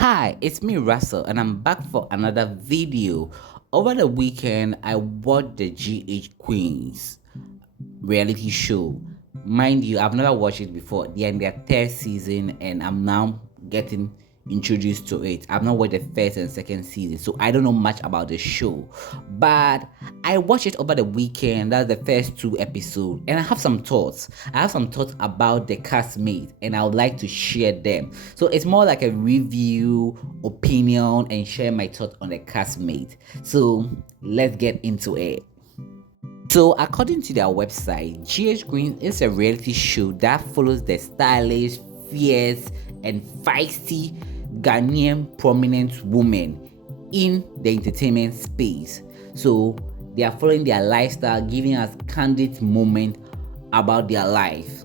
Hi, it's me Russell and I'm back for another video. Over the weekend, I watched the GH Queens reality show. Mind you, I've never watched it before. They're in their third season and I'm now getting introduced to it. I've not watched the first and second season, so I don't know much about the show. But I watched it over the weekend. That's the first two episodes, and I have some thoughts. I have some thoughts about the castmate, and I would like to share them. So it's more like a review, opinion, and share my thoughts on the castmate. So let's get into it. So, according to their website, GH Queen is a reality show that follows the stylish, fierce, and feisty Ghanaian prominent women in the entertainment space. So, they are following their lifestyle, giving us candid moments about their life.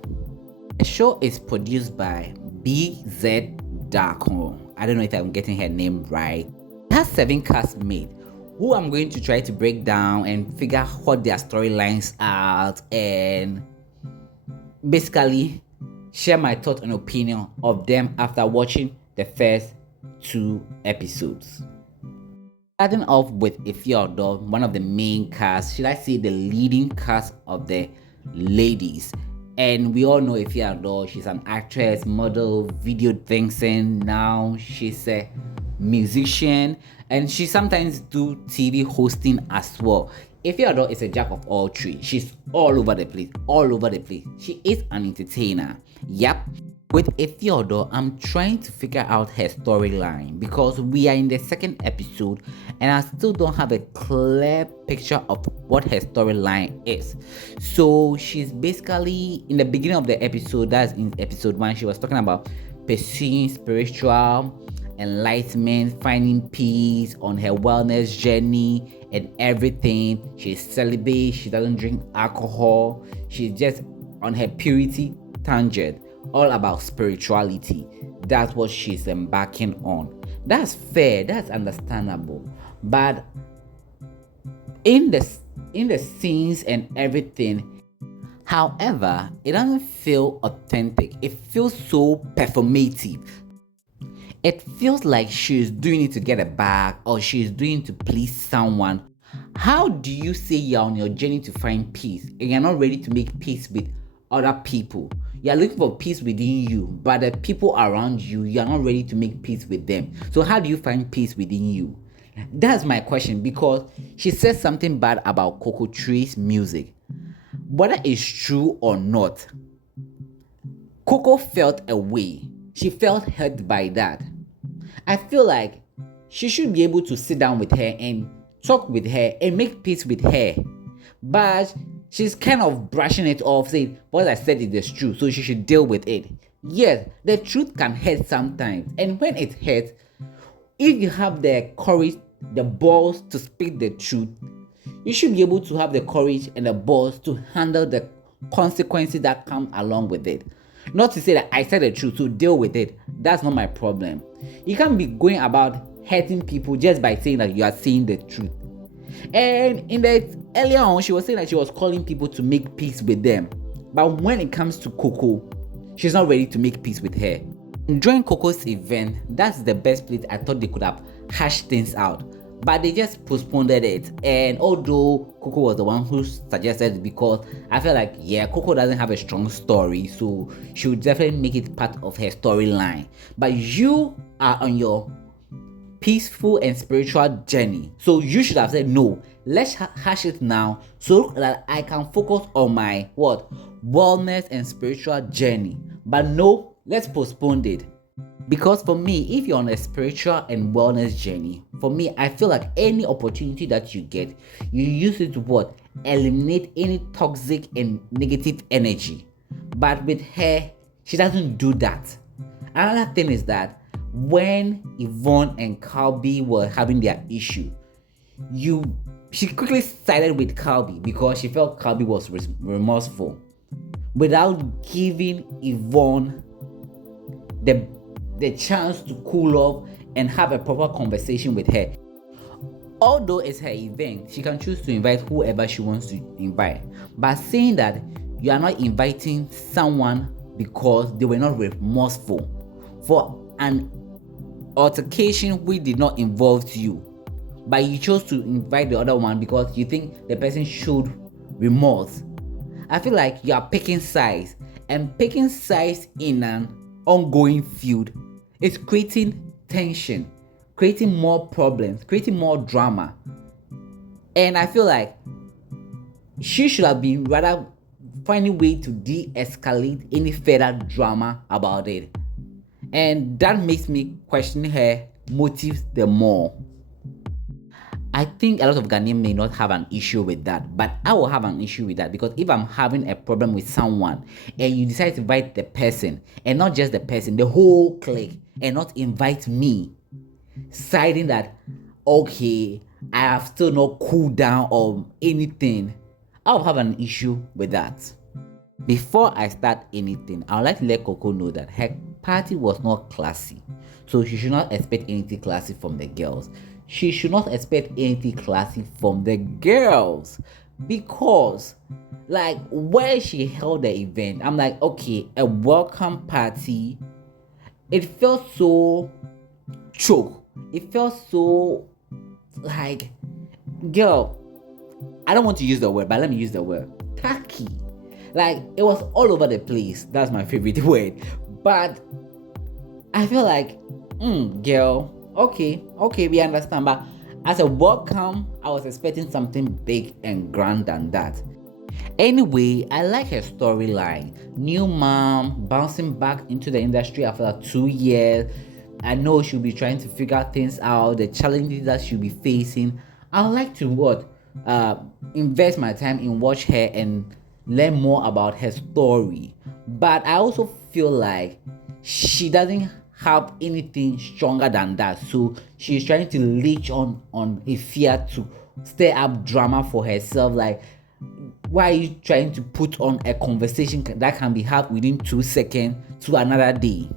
The show is produced by BZ Darko. I don't know if I'm getting her name right. It has 7 castmates who I'm going to try to break down and figure out what their storylines are and basically share my thoughts and opinion of them after watching the first 2 episodes. Starting off with Ifeodor, one of the main cast, should I say the leading cast of the ladies. And we all know Ifeodor, she's an actress, model, video vixen. Now she's a musician and she sometimes do TV hosting as well. Ifeodor is a jack of all trades. She's all over the place, all over the place. She is an entertainer. Yep. With Ifeodor, I'm trying to figure out her storyline because we are in the second episode and I still don't have a clear picture of what her storyline is. So she's basically in the beginning of the episode, that's in episode 1, she was talking about pursuing spiritual enlightenment, finding peace on her wellness journey and everything. She's celibate, she doesn't drink alcohol, she's just on her purity tangent, all about spirituality. That's what she's embarking on. That's fair, that's understandable. But in the scenes and everything, however, it doesn't feel authentic. It feels so performative. It feels like she's doing it to get a bag or she's doing it to please someone. How do you say you're on your journey to find peace and you're not ready to make peace with other people? You're looking for peace within you, but the people around you, you're not ready to make peace with them. So how do you find peace within you? That's my question, because she said something bad about Coco Tree's music. Whether it's true or not, Coco felt a way. She felt hurt by that. I feel like she should be able to sit down with her and talk with her and make peace with her. But she's kind of brushing it off, saying, what I said is true, so she should deal with it. Yes, the truth can hurt sometimes. And when it hurts, if you have the courage, the balls to speak the truth, you should be able to have the courage and the balls to handle the consequences that come along with it. Not to say that I said the truth, so deal with it. That's not my problem. You can't be going about hurting people just by saying that you are saying the truth. And in the earlier on, she was saying that she was calling people to make peace with them. But when it comes to Coco, she's not ready to make peace with her. During Coco's event, that's the best place I thought they could have hashed things out. But they just postponed it. And although Coco was the one who suggested it, because I feel like, yeah, Coco doesn't have a strong story, so she would definitely make it part of her storyline. But you are on your peaceful and spiritual journey, so you should have said, no, let's hash it now so that I can focus on my wellness and spiritual journey. But no, let's postpone it. Because for me, if you're on a spiritual and wellness journey, for me, I feel like any opportunity that you get, you use it to eliminate any toxic and negative energy. But with her, she doesn't do that. Another thing is that when Yvonne and Calby were having their issue, she quickly sided with Calby because she felt Calby was remorseful, without giving Yvonne the chance to cool off and have a proper conversation with her. Although it's her event, she can choose to invite whoever she wants to invite. But saying that you are not inviting someone because they were not remorseful for an altercation which did not involve you, but you chose to invite the other one because you think the person showed remorse. I feel like you are picking sides, and picking sides in an ongoing feud is creating tension, creating more problems, creating more drama. And I feel like she should have been rather finding a way to de-escalate any further drama about it. And that makes me question her motives the more. I think a lot of Ghanaians may not have an issue with that, but I will have an issue with that because if I'm having a problem with someone and you decide to invite the person, and not just the person, the whole clique, and not invite me, citing that, okay, I have still not cooled down or anything, I'll have an issue with that. Before I start anything, I would like to let Coco know that her party was not classy. So she should not expect anything classy from the girls. She should not expect anything classy from the girls. Because, like, where she held the event, I'm like, okay, a welcome party. It felt so choke. It felt so, like, girl, I don't want to use the word, but let me use the word. Tacky. Like, it was all over the place. That's my favorite word. But I feel like, girl, okay, we understand. But as a welcome, I was expecting something big and grand than that. Anyway, I like her storyline. New mom, bouncing back into the industry after 2 years. I know she'll be trying to figure things out, the challenges that she'll be facing. I would like to invest my time in watch her and learn more about her story. But I also feel like she doesn't have anything stronger than that, so she's trying to leech on a fear to stir up drama for herself. Like, why are you trying to put on a conversation that can be had within 2 seconds to another day?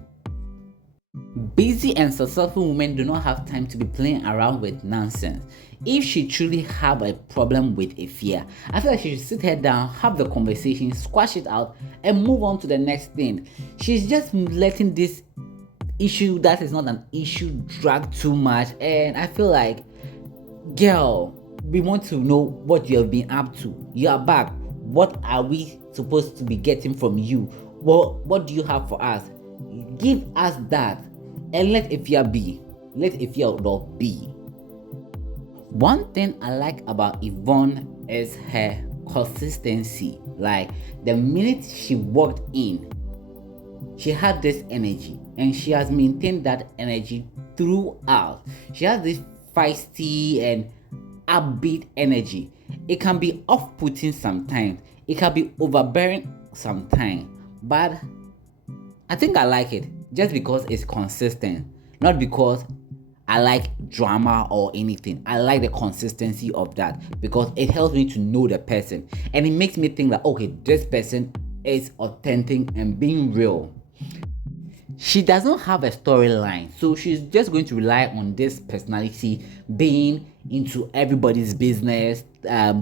Busy and successful women do not have time to be playing around with nonsense. If she truly have a problem with a fear, I feel like she should sit her down, have the conversation, squash it out, and move on to the next thing. She's just letting this issue that is not an issue drag too much, and I feel like, girl, we want to know what you have been up to. You are back. What are we supposed to be getting from you? What do you have for us? Give us that, and let Ifya be. Let Ifya not be. One thing I like about Yvonne is her consistency. Like, the minute she walked in, she had this energy, and she has maintained that energy throughout. She has this feisty and upbeat energy. It can be off-putting sometimes. It can be overbearing sometimes. But I think I like it just because it's consistent, not because I like drama or anything. I like the consistency of that because it helps me to know the person, and it makes me think that, okay, this person is authentic and being real. She doesn't have a storyline, so she's just going to rely on this personality being into everybody's business,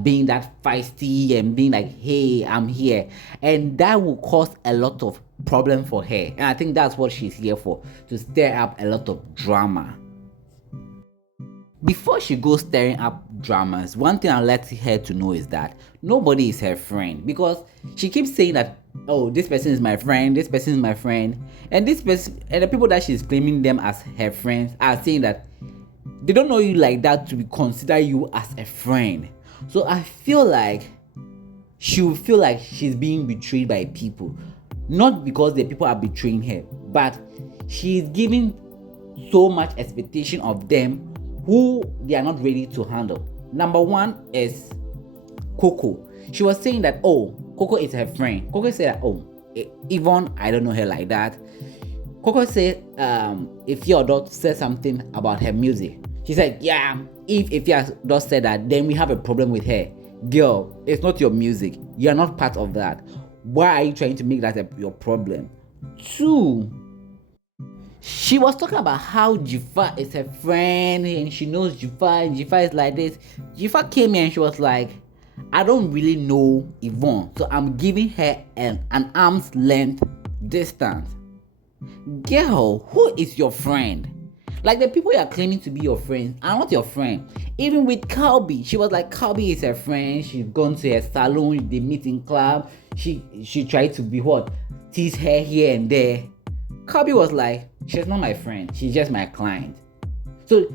being that feisty and being like, hey, I'm here, and that will cause a lot of problem for her. And I think that's what she's here for, to stir up a lot of drama. Before she goes stirring up dramas, one thing I'd like her to know is that nobody is her friend, because she keeps saying that, oh, this person is my friend, this person is my friend, and this person, and the people that she's claiming them as her friends are saying that they don't know you like that to consider you as a friend. So I feel like she will feel like she's being betrayed by people, not because the people are betraying her, but she's giving so much expectation of them who they are not ready to handle. Number one is Coco. She was saying that, oh, Coco is her friend. Coco said, oh, Yvonne, I don't know her like that. Coco said, if your daughter said something about her music, she said, yeah, if your daughter said that, then we have a problem with her. Girl, it's not your music. You are not part of that. Why are you trying to make that your problem? Two, she was talking about how Jifa is her friend and she knows Jifa, and Jifa is like this. Jifa came here and she was like, I don't really know Yvonne, so I'm giving her an arm's length distance. Girl, who is your friend? Like the people you are claiming to be your friends are not your friend. Even with Calby, she was like, Calby is her friend. She's gone to her salon, they meet in club. She tried to be what? Tease her here and there. Calby was like, she's not my friend. She's just my client. So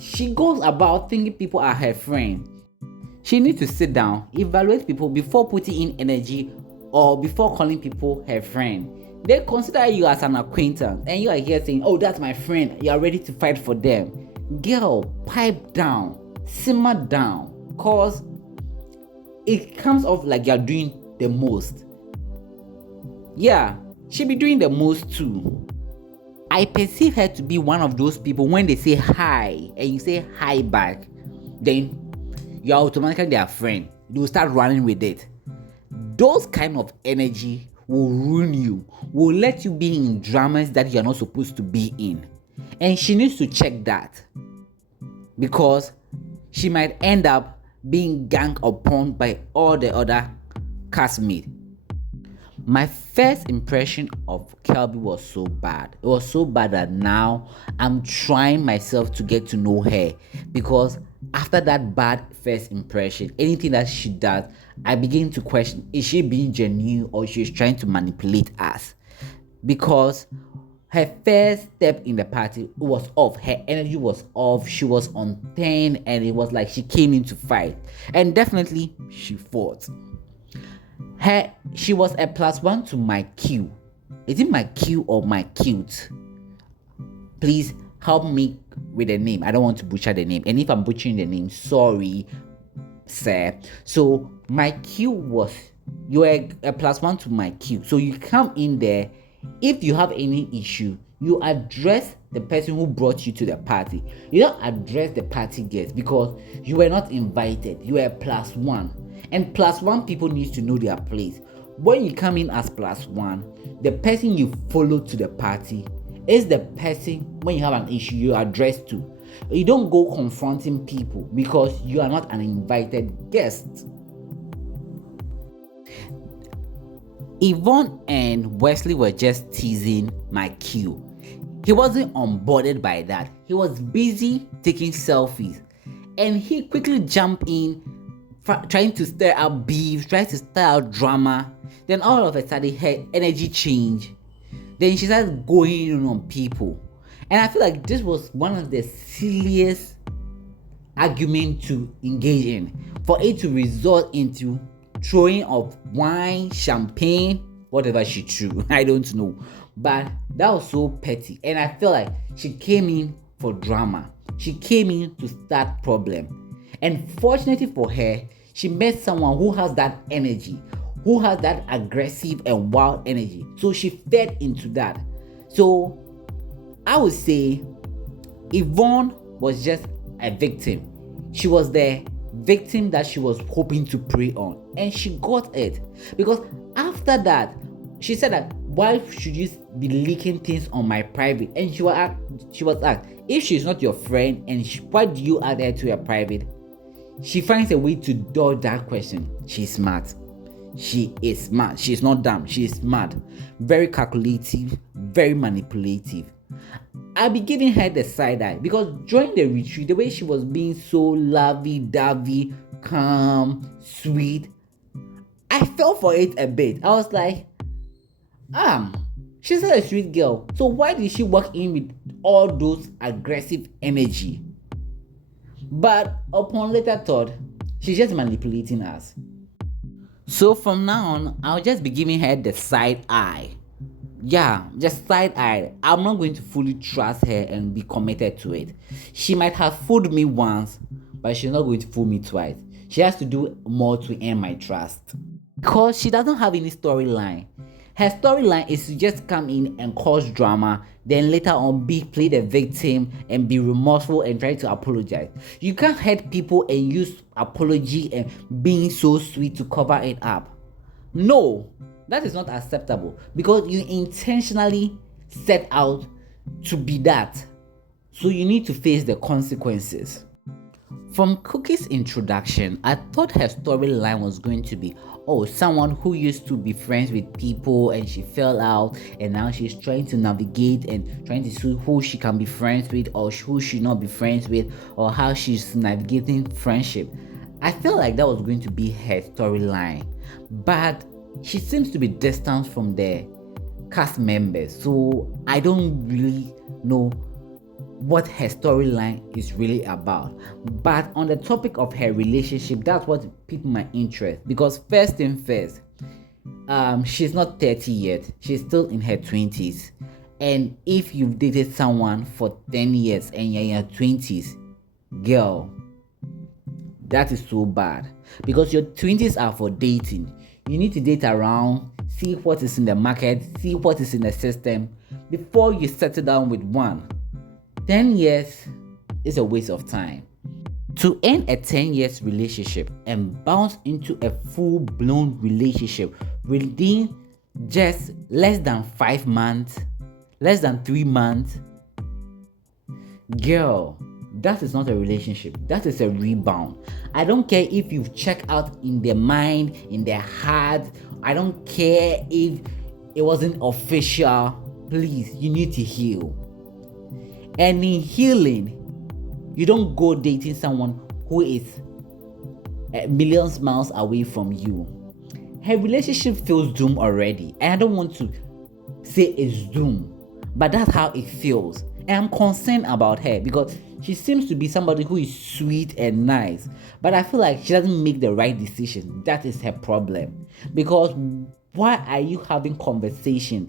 she goes about thinking people are her friend. She needs to sit down, evaluate people before putting in energy or before calling people her friend. They consider you as an acquaintance and you are here saying, oh, that's my friend. You are ready to fight for them. Girl, pipe down, simmer down, cause it comes off like you're doing the most. Yeah, she be doing the most too. I perceive her to be one of those people when they say hi and you say hi back, then you're automatically their friend. You will start running with it. Those kind of energy will ruin you, will let you be in dramas that you're not supposed to be in. And she needs to check that, because she might end up being ganged upon by all the other castmates. My first impression of Kelby was so bad. It was so bad that now I'm trying myself to get to know her, because after that bad first impression, anything that she does, I begin to question, is she being genuine or she's trying to manipulate us? Because her first step in the party was off. Her energy was off. She was on 10 and it was like she came in to fight. And definitely she fought. She was a +1 to my Q. Is it my Q or my cute? Please help me with the name. I don't want to butcher the name. And if I'm butchering the name, sorry, sir. So my Q was, you're a +1 to my Q. So you come in there. If you have any issue, you address the person who brought you to the party. You don't address the party guests, because you were not invited. You were a +1. And +1 people need to know their place. When you come in as +1, the person you follow to the party is the person, when you have an issue, you address to. You don't go confronting people because you are not an invited guest. Yvonne and Wesley were just teasing my Q. He wasn't onboarded by that. He was busy taking selfies. And he quickly jumped in, trying to stir up beef, trying to stir out drama. Then all of a sudden, her energy changed. Then she started going in on people. And I feel like this was one of the silliest arguments to engage in. For it to result into throwing of wine, champagne, whatever she threw. I don't know. But that was so petty. And I feel like she came in for drama. She came in to start problem. And fortunately for her, she met someone who has that energy, who has that aggressive and wild energy. So she fed into that. So I would say Yvonne was just a victim. She was the victim that she was hoping to prey on, and she got it. Because after that, she said that, why should you be leaking things on my private? And she was asked, if she's not your friend, and why do you add her to your private? She finds a way to dodge that question. She's smart. She is smart. She's not dumb. She is smart. Very calculative, very manipulative. I'll be giving her the side eye, because during the retreat, the way she was being so lovey-dovey, calm, sweet, I fell for it a bit. I was like, she's not a sweet girl. So why did she walk in with all those aggressive energy? But upon later thought, she's just manipulating us. So from now on, I'll just be giving her the side eye. Yeah, just side eye. I'm not going to fully trust her and be committed to it. She might have fooled me once, but she's not going to fool me twice. She has to do more to earn my trust. Because she doesn't have any storyline. Her storyline is to just come in and cause drama, then later on play the victim and be remorseful and try to apologize. You can't hurt people and use apology and being so sweet to cover it up. No, that is not acceptable, because you intentionally set out to be that. So you need to face the consequences. From Cookie's introduction, I thought her storyline was going to be, oh, someone who used to be friends with people and she fell out and now she's trying to navigate and trying to see who she can be friends with or who she not be friends with or how she's navigating friendship. I felt like that was going to be her storyline, but she seems to be distant from the cast members, so I don't really know what her storyline is really about. But on the topic of her relationship, that's what piqued my interest, because first thing first, she's not 30 yet, she's still in her 20s. And if you've dated someone for 10 years and you're in your 20s, girl, that is so bad, because your 20s are for dating. You need to date around, see what is in the market, see what is in the system before you settle down with one. 10 years is a waste of time. To end a 10 years relationship and bounce into a full-blown relationship within just less than 5 months, less than 3 months, girl, that is not a relationship. That is a rebound. I don't care if you've checked out in their mind, in their heart. I don't care if it wasn't official. Please, you need to heal. And in healing, you don't go dating someone who is a million miles away from you. Her relationship feels doomed already. And I don't want to say it's doomed, but that's how it feels. And I'm concerned about her because she seems to be somebody who is sweet and nice, but I feel like she doesn't make the right decision. That is her problem. Because why are you having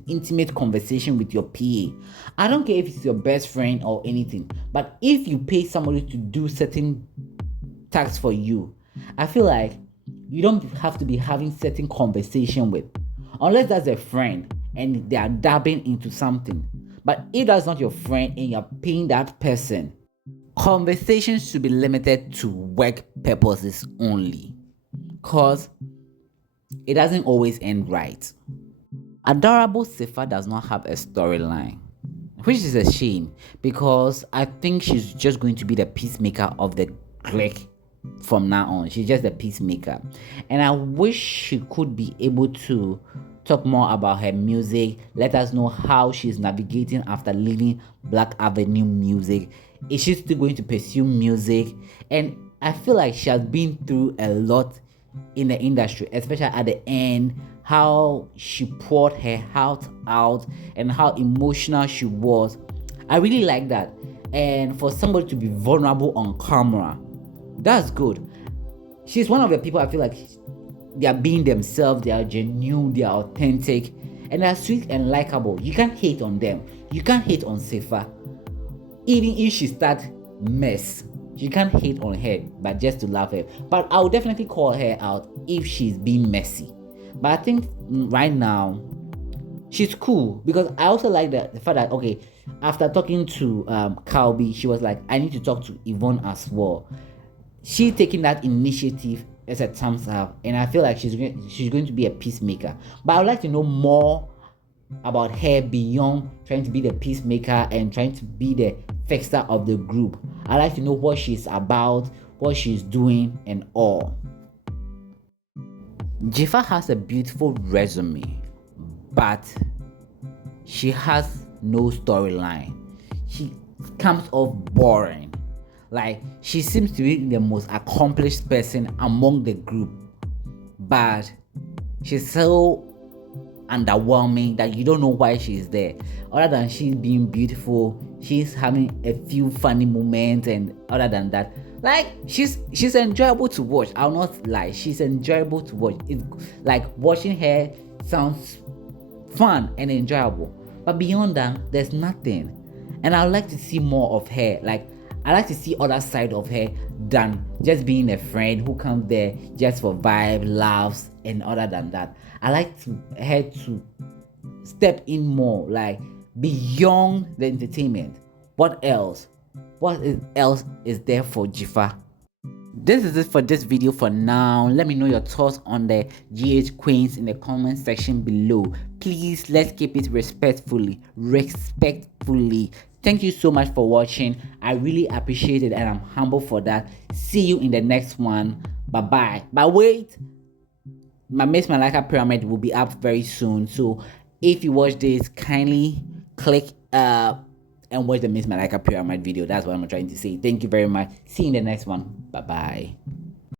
intimate conversation with your PA? I don't care if it's your best friend or anything, but if you pay somebody to do certain tasks for you, I feel like you don't have to be having certain conversation with, unless that's a friend and they are dabbing into something. But if that's not your friend and you're paying that person, conversations should be limited to work purposes only, because it doesn't always end right. Adorable Sifa does not have a storyline, which is a shame, because I think she's just going to be the peacemaker of the clique from now on. She's just a peacemaker, and I wish she could be able to talk more about her music, let us know how she's navigating after leaving Black Avenue Music. Is she still going to pursue music? And I feel like she has been through a lot in the industry, especially at the end, how she poured her heart out and how emotional she was. I really like that. And for somebody to be vulnerable on camera, that's good. She's one of the people I feel like they are being themselves, they are genuine, they are authentic, and they are sweet and likable. You can't hate on them. You can't hate on Sifa. Even if she starts mess, you can't hate on her, but just to love her. But I would definitely call her out if she's being messy. But I think right now, she's cool, because I also like the fact that, okay, after talking to Calby, she was like, I need to talk to Yvonne as well. She taking that initiative as a thumbs up, and I feel like she's going to be a peacemaker. But I would like to know more about her beyond trying to be the peacemaker and trying to be the fixer of the group. I'd like to know what she's about, what she's doing, and all. Jifa has a beautiful resume, but she has no storyline. She comes off boring. Like, she seems to be the most accomplished person among the group, but she's so underwhelming that you don't know why she's there. Other than she's being beautiful, she's having a few funny moments, and other than that, like, she's enjoyable to watch. I'll not lie, she's enjoyable to watch. It's like watching her sounds fun and enjoyable, but beyond that, there's nothing. And I'd like to see more of her. Like, I like to see other side of her than just being a friend who comes there just for vibe, laughs, and other than that. I like her to step in more, like beyond the entertainment. What else? Else is there for Jifa? This is it for this video for now. Let me know your thoughts on the GH Queens in the comment section below. Please, let's keep it respectfully. Thank you so much for watching. I really appreciate it and I'm humble for that. See you in the next one. Bye bye. But wait, my Miss Malika pyramid will be up very soon. So if you watch this, kindly click and watch the Miss Malika pyramid video. That's what I'm trying to say. Thank you very much. See you in the next one. Bye bye.